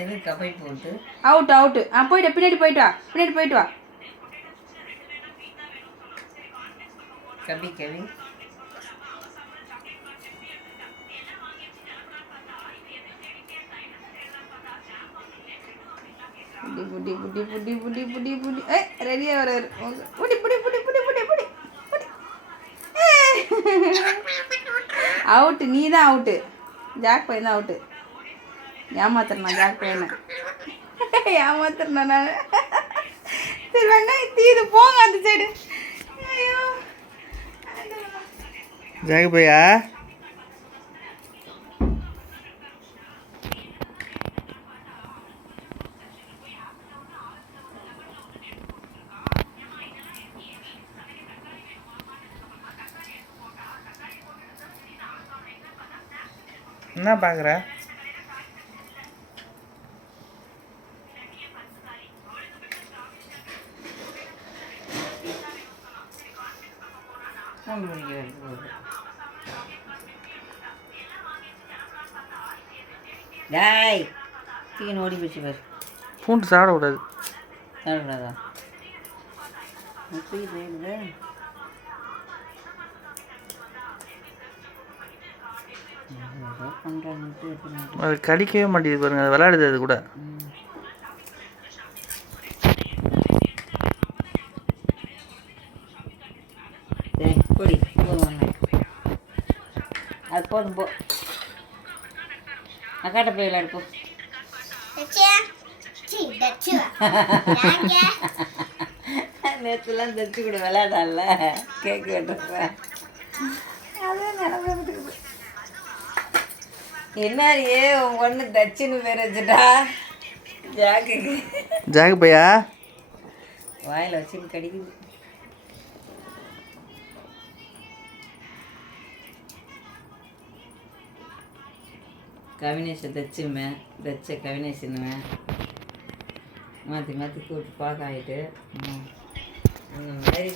எது கபை போட்டு out out. போயிட்டு பின்னாடி போயிட்டு வா. கபி கவி புடி ரெடியா வராரு. புடி அவுட்டு. நீ தான் அவுட்டு. ஜாக் பையன் தான் அவுட்டு. ஏமாத்துறேன் நான் ஜாக் பையனை. ஏமாத்துறேன் நான். சரி வெங்காயம் தீது போங்க அந்த சைடு. ஐயோ ஜாக் பையா என்ன பார்க்குற? டாய் தீன் ஓடி போச்சு பாரு. பூண்டு சாப்பிடக்கூடாது. சாப்பிடாதா? தூக்கி போயிடுது. அது கடிக்கவே மாட்டேங்குது பாருங்க. அது விளையாடுது அது கூட. பொடி அது போதும் போ. அக்காட்ட போய் விளையாடு போ. நேற்றுலாம் தச்சு கூட விளையாடால கேக்கு வெட்டுறப்ப அதான் நடந்துட்டு. என்னாரியே உன் பொண்ணு தச்சுன்னு பேர் வச்சுட்டா ஜாக்குக்கு. ஜாக்கு பையா வாயில் வச்சுன்னு கடிக்குது. கவினேஷை தச்சுவேன், தச்ச கவினேஷனுவேன் மாற்றி கூப்பிட்டு பார்க்க ஆகிட்டு இந்த மாதிரி